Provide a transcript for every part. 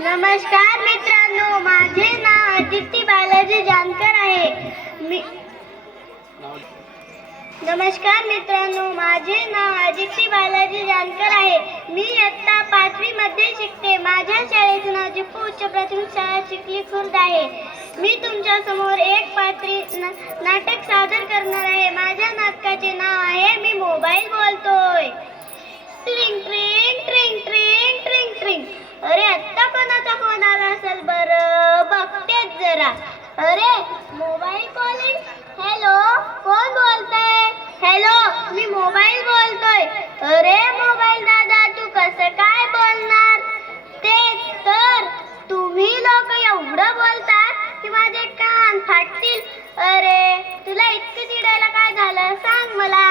नमस्कार मित्रांनो, माझे नाव अदिती बालाजी जानकर आहे. मी इयत्ता 5वी मध्ये शिकते. माझ्या शाळेचे नाव जिपू उच्च प्राथमिक शाळा चिखली खुर्द आहे. मी तुमच्या समोर एक पात्री नाटक सादर करणार आहे. माझ्या नाटकाचे नाव आहे मी मोबाईल बोलतोय. ट्रिंग ट्रिंग ट्रिंग ट्रिंग ट्रिंग ट्रिंग. अरे आत्ता कोणाचा फोन आला असेल बरं, बघतेच जरा. अरे मोबाईल कॉलिंग. हॅलो, कोण बोलतंय? हॅलो, मी मोबाईल बोलतोय. अरे मोबाईल दादा, तू कसं काय बोलणार? तेच तर, तुम्ही लोक एवढं बोलतात की माझे कान फाटतील. अरे तुला इतकं चिडायला काय झालं सांग मला.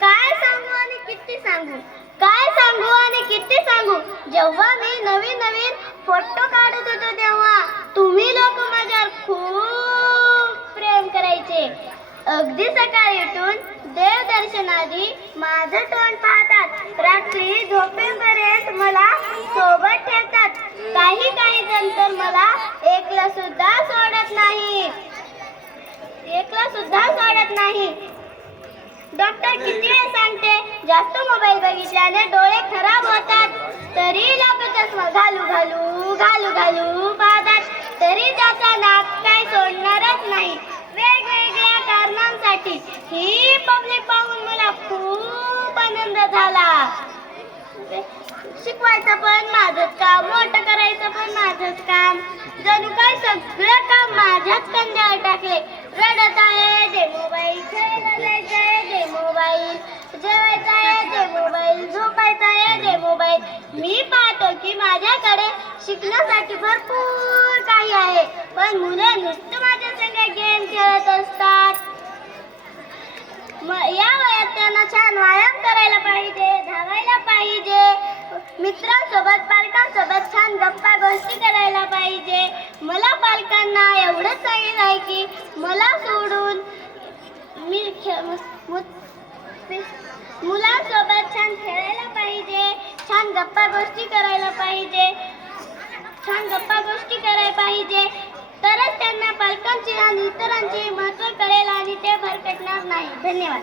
काय सांगू आणि किती सांगू, काय सांगू आणि किती सांगू. जेव्हा मी नवीन नवीन फोटो काढत होतो तेव्हा तुम्ही लोक माझ्यावर खूप प्रेम करायचे. अगदी सकाळी उठून देवदर्शनाआधी माझं तोंड पाहतात. रात्री झोपेपर्यंत मला सोबत ठेवतात. काही काही जण तर मला एकला सुद्धा सोडत नाही. डॉक्टर किती वेळ सांगते, जास्त मोबाईल बघितल्याने डोळे खराब होतात. तरी लोक चष्मा घालू पाहतात. तरी त्याचा नाक काय सोडणारच नाही. वेगवेगळ्या कारणांसाठी ही पब्लिक पाहून मला खूप आनंद झाला. शिकवायचं पण माझंच काम, मोठं करायचं पण माझंच काम. जणू काय सगळं काम माझ्याच कंद्यावर टाकले. रडत आहे दे मोबाईल, खेळायला जायचंय दे मोबाईल, जेवायचं आहे दे मोबाईल, झोपायचं आहे दे मोबाईल. मी पाहतो की माझ्याकडे शिकण्यासाठी भरपूर काही आहे, पण मुलं नुसतं माझ्या संग गेम खेळत असतात. या वयात त्यांना छान व्यायाम करायला पाहिजे, धावायला पाहिजे, मित्रांसोबत पालकांसोबत छान गप्पा गोष्टी करायला पाहिजे. मला पालकांना एवढंच सांगितलं आहे की मला सोडून मुलांसोबत छान खेळायला पाहिजे, छान गप्पा गोष्टी करायला पाहिजे. तरच त्यांना पालकांची आणि इतरांची महत्त्व कळेल आणि ते भरकटणार नाही. धन्यवाद.